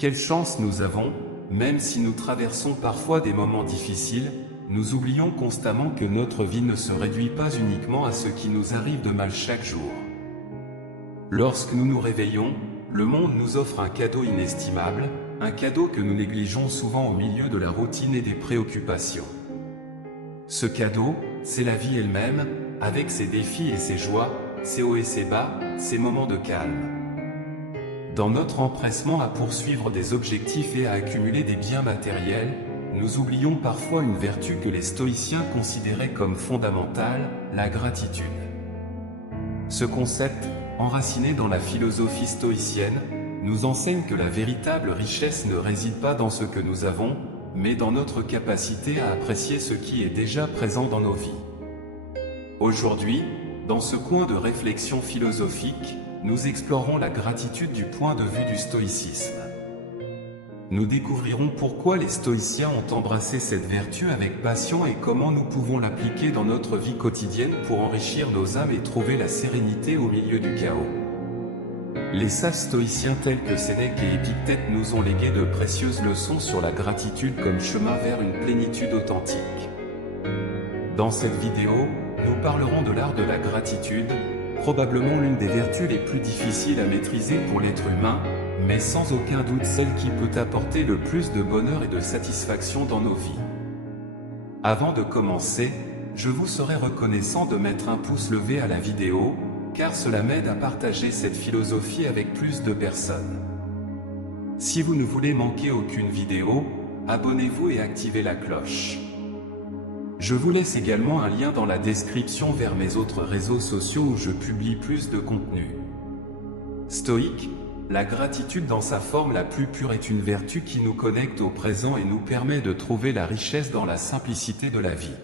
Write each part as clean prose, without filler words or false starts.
Quelle chance nous avons, même si nous traversons parfois des moments difficiles, nous oublions constamment que notre vie ne se réduit pas uniquement à ce qui nous arrive de mal chaque jour. Lorsque nous nous réveillons, le monde nous offre un cadeau inestimable, un cadeau que nous négligeons souvent au milieu de la routine et des préoccupations. Ce cadeau, c'est la vie elle-même, avec ses défis et ses joies, ses hauts et ses bas, ses moments de calme. Dans notre empressement à poursuivre des objectifs et à accumuler des biens matériels, nous oublions parfois une vertu que les stoïciens considéraient comme fondamentale, la gratitude. Ce concept, enraciné dans la philosophie stoïcienne, nous enseigne que la véritable richesse ne réside pas dans ce que nous avons, mais dans notre capacité à apprécier ce qui est déjà présent dans nos vies. Aujourd'hui, dans ce coin de réflexion philosophique, nous explorons la gratitude du point de vue du stoïcisme. Nous découvrirons pourquoi les stoïciens ont embrassé cette vertu avec passion et comment nous pouvons l'appliquer dans notre vie quotidienne pour enrichir nos âmes et trouver la sérénité au milieu du chaos. Les sages stoïciens tels que Sénèque et Épictète nous ont légué de précieuses leçons sur la gratitude comme chemin vers une plénitude authentique. Dans cette vidéo, nous parlerons de l'art de la gratitude, probablement l'une des vertus les plus difficiles à maîtriser pour l'être humain, mais sans aucun doute celle qui peut apporter le plus de bonheur et de satisfaction dans nos vies. Avant de commencer, je vous serais reconnaissant de mettre un pouce levé à la vidéo, car cela m'aide à partager cette philosophie avec plus de personnes. Si vous ne voulez manquer aucune vidéo, abonnez-vous et activez la cloche. Je vous laisse également un lien dans la description vers mes autres réseaux sociaux où je publie plus de contenu. Stoïque, la gratitude dans sa forme la plus pure est une vertu qui nous connecte au présent et nous permet de trouver la richesse dans la simplicité de la vie.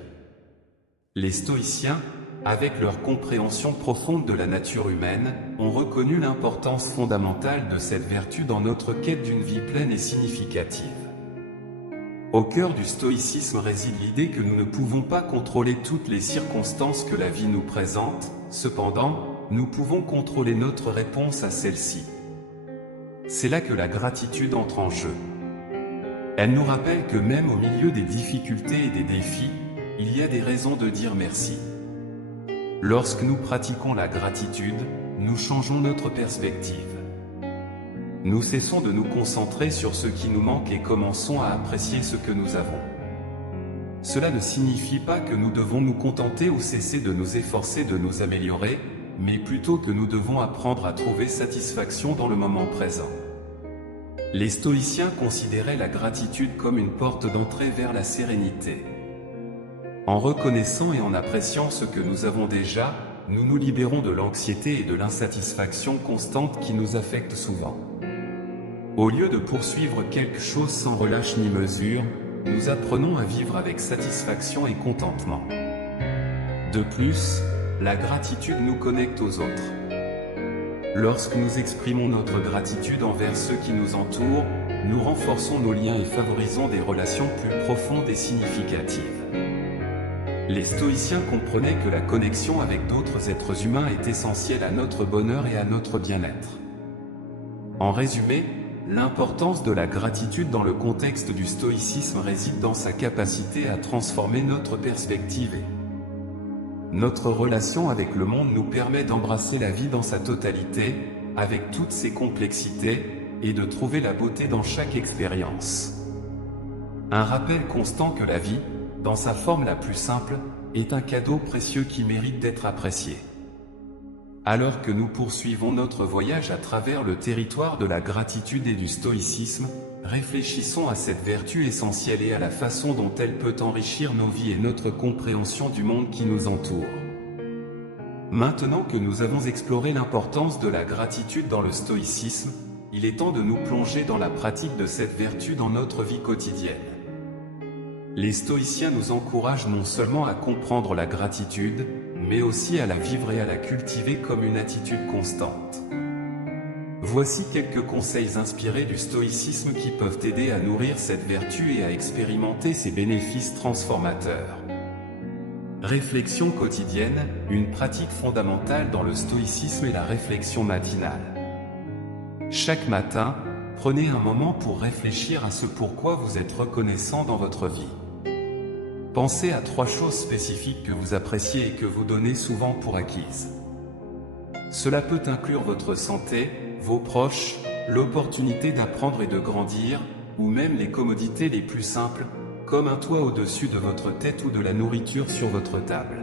Les stoïciens, avec leur compréhension profonde de la nature humaine, ont reconnu l'importance fondamentale de cette vertu dans notre quête d'une vie pleine et significative. Au cœur du stoïcisme réside l'idée que nous ne pouvons pas contrôler toutes les circonstances que la vie nous présente, cependant, nous pouvons contrôler notre réponse à celle-ci. C'est là que la gratitude entre en jeu. Elle nous rappelle que même au milieu des difficultés et des défis, il y a des raisons de dire merci. Lorsque nous pratiquons la gratitude, nous changeons notre perspective. Nous cessons de nous concentrer sur ce qui nous manque et commençons à apprécier ce que nous avons. Cela ne signifie pas que nous devons nous contenter ou cesser de nous efforcer de nous améliorer, mais plutôt que nous devons apprendre à trouver satisfaction dans le moment présent. Les stoïciens considéraient la gratitude comme une porte d'entrée vers la sérénité. En reconnaissant et en appréciant ce que nous avons déjà, nous nous libérons de l'anxiété et de l'insatisfaction constante qui nous affectent souvent. Au lieu de poursuivre quelque chose sans relâche ni mesure, nous apprenons à vivre avec satisfaction et contentement. De plus, la gratitude nous connecte aux autres. Lorsque nous exprimons notre gratitude envers ceux qui nous entourent, nous renforçons nos liens et favorisons des relations plus profondes et significatives. Les stoïciens comprenaient que la connexion avec d'autres êtres humains est essentielle à notre bonheur et à notre bien-être. En résumé, l'importance de la gratitude dans le contexte du stoïcisme réside dans sa capacité à transformer notre perspective et notre relation avec le monde nous permet d'embrasser la vie dans sa totalité, avec toutes ses complexités, et de trouver la beauté dans chaque expérience. Un rappel constant que la vie, dans sa forme la plus simple, est un cadeau précieux qui mérite d'être apprécié. Alors que nous poursuivons notre voyage à travers le territoire de la gratitude et du stoïcisme, réfléchissons à cette vertu essentielle et à la façon dont elle peut enrichir nos vies et notre compréhension du monde qui nous entoure. Maintenant que nous avons exploré l'importance de la gratitude dans le stoïcisme, il est temps de nous plonger dans la pratique de cette vertu dans notre vie quotidienne. Les stoïciens nous encouragent non seulement à comprendre la gratitude, mais aussi à la vivre et à la cultiver comme une attitude constante. Voici quelques conseils inspirés du stoïcisme qui peuvent aider à nourrir cette vertu et à expérimenter ses bénéfices transformateurs. Réflexion quotidienne, une pratique fondamentale dans le stoïcisme est la réflexion matinale. Chaque matin, Prenez un moment pour réfléchir à ce pourquoi vous êtes reconnaissant dans votre vie. Pensez à 3 choses spécifiques que vous appréciez et que vous donnez souvent pour acquises. Cela peut inclure votre santé, vos proches, l'opportunité d'apprendre et de grandir, ou même les commodités les plus simples, comme un toit au-dessus de votre tête ou de la nourriture sur votre table.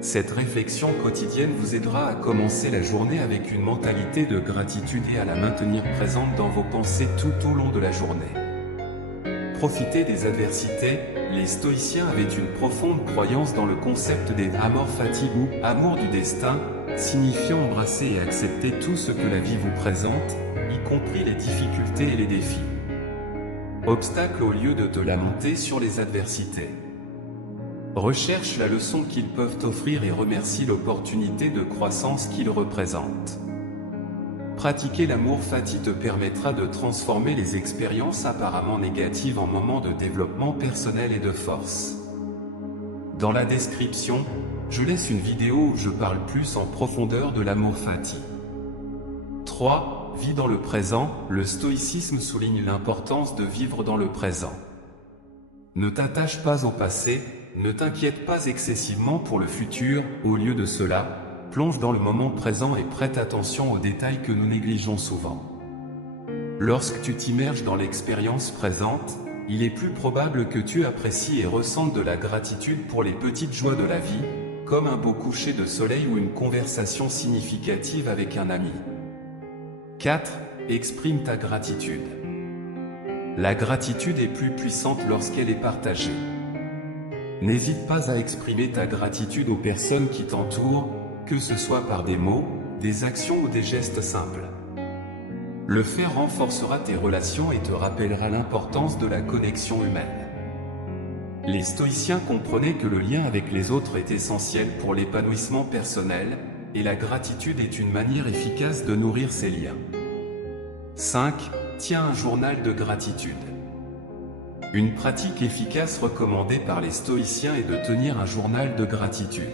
Cette réflexion quotidienne vous aidera à commencer la journée avec une mentalité de gratitude et à la maintenir présente dans vos pensées tout au long de la journée. Profitez des adversités. Les stoïciens avaient une profonde croyance dans le concept des amor fati ou amour du destin, signifiant embrasser et accepter tout ce que la vie vous présente, y compris les difficultés et les défis. Obstacle au lieu de te lamenter sur les adversités. Recherche la leçon qu'ils peuvent offrir et remercie l'opportunité de croissance qu'ils représentent. Pratiquer l'amour fati te permettra de transformer les expériences apparemment négatives en moments de développement personnel et de force. Dans la description, je laisse une vidéo où je parle plus en profondeur de l'amour fati. 3. Vis dans le présent. Le stoïcisme souligne l'importance de vivre dans le présent. Ne t'attache pas au passé, ne t'inquiète pas excessivement pour le futur, au lieu de cela, plonge dans le moment présent et prête attention aux détails que nous négligeons souvent. Lorsque tu t'immerges dans l'expérience présente, il est plus probable que tu apprécies et ressentes de la gratitude pour les petites joies de la vie, comme un beau coucher de soleil ou une conversation significative avec un ami. 4. Exprime ta gratitude. La gratitude est plus puissante lorsqu'elle est partagée. N'hésite pas à exprimer ta gratitude aux personnes qui t'entourent, que ce soit par des mots, des actions ou des gestes simples. Le faire renforcera tes relations et te rappellera l'importance de la connexion humaine. Les stoïciens comprenaient que le lien avec les autres est essentiel pour l'épanouissement personnel, et la gratitude est une manière efficace de nourrir ces liens. 5. Tiens un journal de gratitude. Une pratique efficace recommandée par les stoïciens est de tenir un journal de gratitude.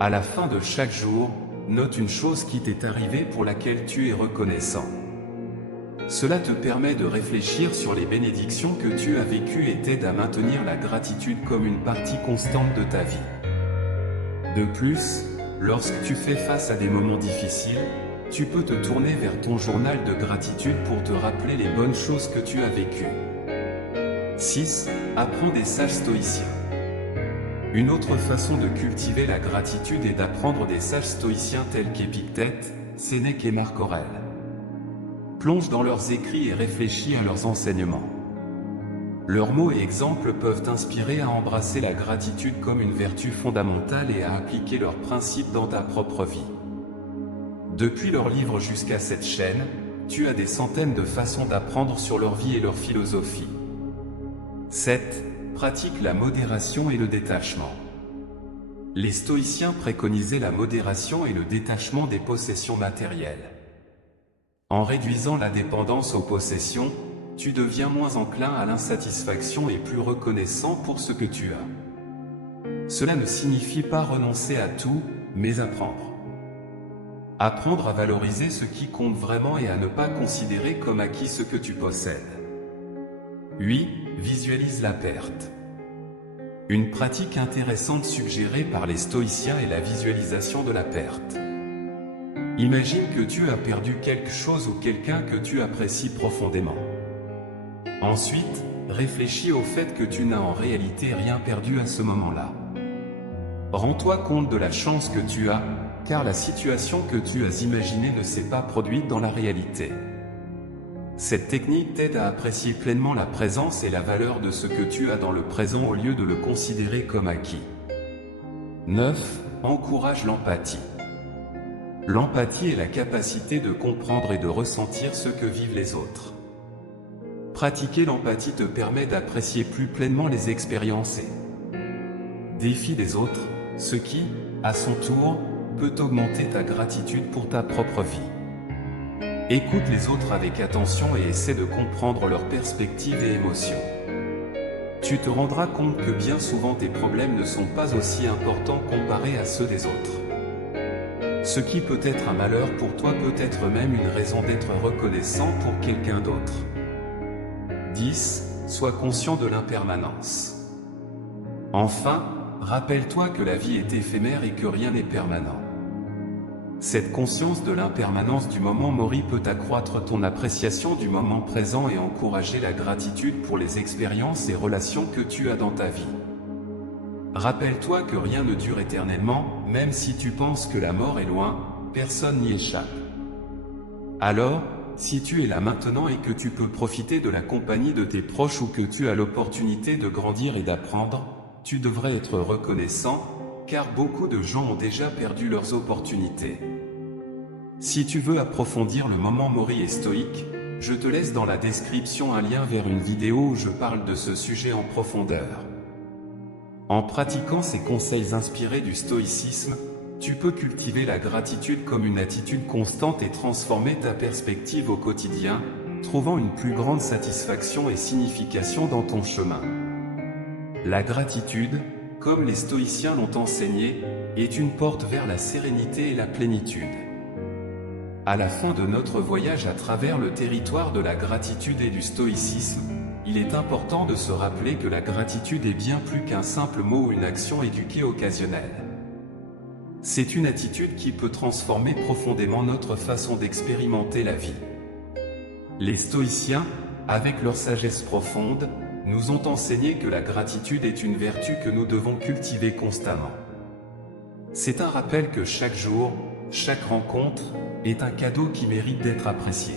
À la fin de chaque jour, note une chose qui t'est arrivée pour laquelle tu es reconnaissant. Cela te permet de réfléchir sur les bénédictions que tu as vécues et t'aide à maintenir la gratitude comme une partie constante de ta vie. De plus, lorsque tu fais face à des moments difficiles, tu peux te tourner vers ton journal de gratitude pour te rappeler les bonnes choses que tu as vécues. 6. Apprends des sages stoïciens. Une autre façon de cultiver la gratitude est d'apprendre des sages stoïciens tels qu'Épictète, Sénèque et Marc Aurèle. Plonge dans leurs écrits et réfléchis à leurs enseignements. Leurs mots et exemples peuvent t'inspirer à embrasser la gratitude comme une vertu fondamentale et à appliquer leurs principes dans ta propre vie. Depuis leurs livres jusqu'à cette chaîne, tu as des centaines de façons d'apprendre sur leur vie et leur philosophie. 7. Pratique la modération et le détachement. Les stoïciens préconisaient la modération et le détachement des possessions matérielles. En réduisant la dépendance aux possessions, tu deviens moins enclin à l'insatisfaction et plus reconnaissant pour ce que tu as. Cela ne signifie pas renoncer à tout, mais apprendre. Apprendre à valoriser ce qui compte vraiment et à ne pas considérer comme acquis ce que tu possèdes. 8. Visualise la perte. Une pratique intéressante suggérée par les stoïciens est la visualisation de la perte. Imagine que tu as perdu quelque chose ou quelqu'un que tu apprécies profondément. Ensuite, réfléchis au fait que tu n'as en réalité rien perdu à ce moment-là. Rends-toi compte de la chance que tu as, car la situation que tu as imaginée ne s'est pas produite dans la réalité. Cette technique t'aide à apprécier pleinement la présence et la valeur de ce que tu as dans le présent au lieu de le considérer comme acquis. 9. Encourage l'empathie. L'empathie est la capacité de comprendre et de ressentir ce que vivent les autres. Pratiquer l'empathie te permet d'apprécier plus pleinement les expériences et défis des autres, ce qui, à son tour, peut augmenter ta gratitude pour ta propre vie. Écoute les autres avec attention et essaie de comprendre leurs perspectives et émotions. Tu te rendras compte que bien souvent tes problèmes ne sont pas aussi importants comparés à ceux des autres. Ce qui peut être un malheur pour toi peut être même une raison d'être reconnaissant pour quelqu'un d'autre. 10. Sois conscient de l'impermanence. Enfin, rappelle-toi que la vie est éphémère et que rien n'est permanent. Cette conscience de l'impermanence du moment mori peut accroître ton appréciation du moment présent et encourager la gratitude pour les expériences et relations que tu as dans ta vie. Rappelle-toi que rien ne dure éternellement, même si tu penses que la mort est loin, personne n'y échappe. Alors, si tu es là maintenant et que tu peux profiter de la compagnie de tes proches ou que tu as l'opportunité de grandir et d'apprendre, tu devrais être reconnaissant, car beaucoup de gens ont déjà perdu leurs opportunités. Si tu veux approfondir le moment mori et stoïque, je te laisse dans la description un lien vers une vidéo où je parle de ce sujet en profondeur. En pratiquant ces conseils inspirés du stoïcisme, tu peux cultiver la gratitude comme une attitude constante et transformer ta perspective au quotidien, trouvant une plus grande satisfaction et signification dans ton chemin. La gratitude, comme les stoïciens l'ont enseigné, est une porte vers la sérénité et la plénitude. À la fin de notre voyage à travers le territoire de la gratitude et du stoïcisme, il est important de se rappeler que la gratitude est bien plus qu'un simple mot ou une action éduquée occasionnelle. C'est une attitude qui peut transformer profondément notre façon d'expérimenter la vie. Les stoïciens, avec leur sagesse profonde, nous ont enseigné que la gratitude est une vertu que nous devons cultiver constamment. C'est un rappel que chaque jour, chaque rencontre, est un cadeau qui mérite d'être apprécié.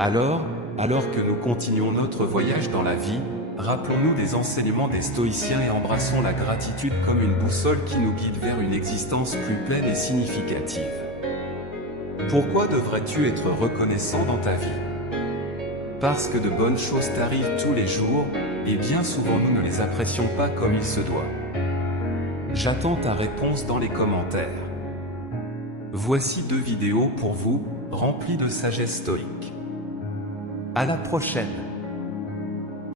Alors que nous continuons notre voyage dans la vie, rappelons-nous des enseignements des stoïciens et embrassons la gratitude comme une boussole qui nous guide vers une existence plus pleine et significative. Pourquoi devrais-tu être reconnaissant dans ta vie? Parce que de bonnes choses t'arrivent tous les jours, et bien souvent nous ne les apprécions pas comme il se doit. J'attends ta réponse dans les commentaires. Voici 2 vidéos pour vous, remplies de sagesse stoïque. À la prochaine!